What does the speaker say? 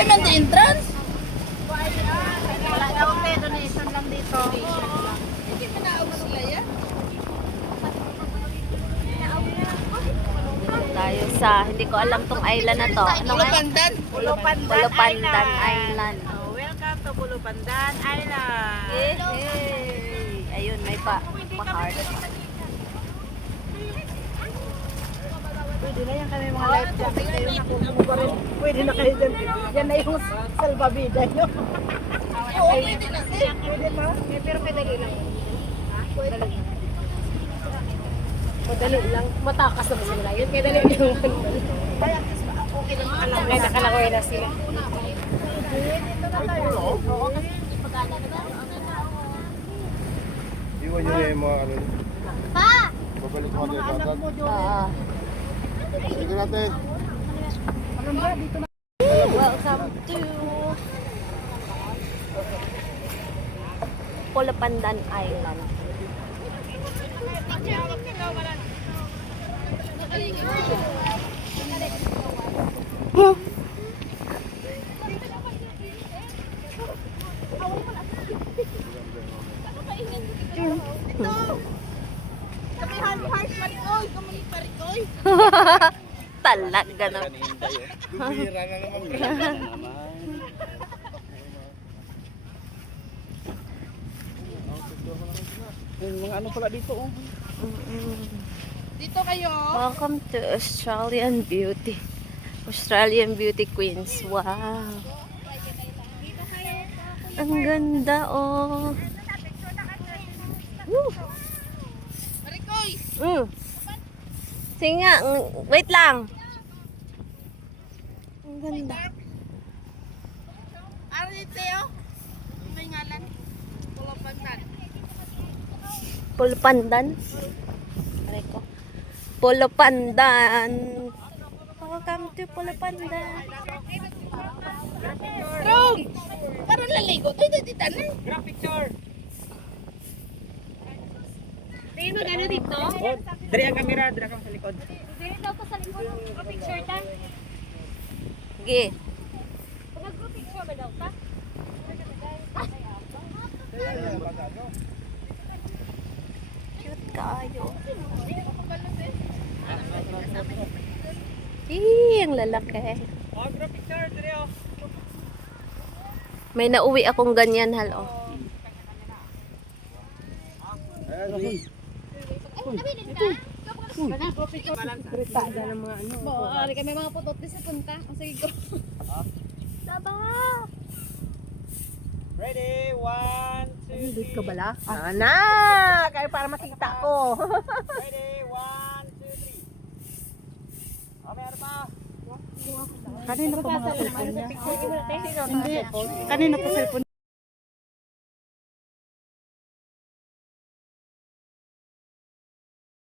Ay, man the entrance? Wala daw donation lang dito. Hindi manaog sila yan. Tayo sa, hindi ko alam tong island na to. Ano nga? Pandan. Pulupandan Island. Oh, welcome to Pulupandan Island. Hey. Ayun, may pa-heart. Pwede na yan kami mga life jacket kayo na kung pwede na kayo dyan. Yan na yung salvavida nyo. Oo, pwede na siya. Pwede ma? Pero kadali lang. Dali. Madali lang. Matakas na sila. Yun kaya dali yung kaya okay lang alam. Kaya nakalaway na sila. Dito na tayo. Oo, kasi pag-ala na ba? Iwan nyo na yung mga ano. Pa! Babalik mo natin agad. Oo. Sige natin. Welcome to Pulupandan Island. Talaga no. Bumira na naman. Yung mga ano pala dito oh. Dito kayo. Welcome to Australian Beauty. Australian Beauty Queens. Wow. Ang ganda oh. Woo. Marikoy. Sige nga, wait lang. Ang ganda. Ano dito yun? May ngalan. Pulupandan. Pulupandan. Aray ko. Pulupandan. Welcome to Pulupandan. Rog! Parang laligo. Ito, dito na. Grab picture. Tingin mo gano'n dito? Dari ang kamera, dari kang sa likod. Dito daw ko sa likod. Group picture ta. Sige. Pag group picture ba daw ka? Cute kayo. Ang lalaki. Oh, grab picture, dari oh. May nauwi akong ganyan, halo. Rita dyan ang mga ano. Oo, ali kami mga putot di sa punta. O sige go. Saba! Ready, 1, 2, Dito ka bala? Ana! Kaya para makita ko. Ready, 1, 2, 3. Oh, meron pa. Kanina pa mga cellphone niya. Picture mo natin. Hindi. Kanina pa cellphone.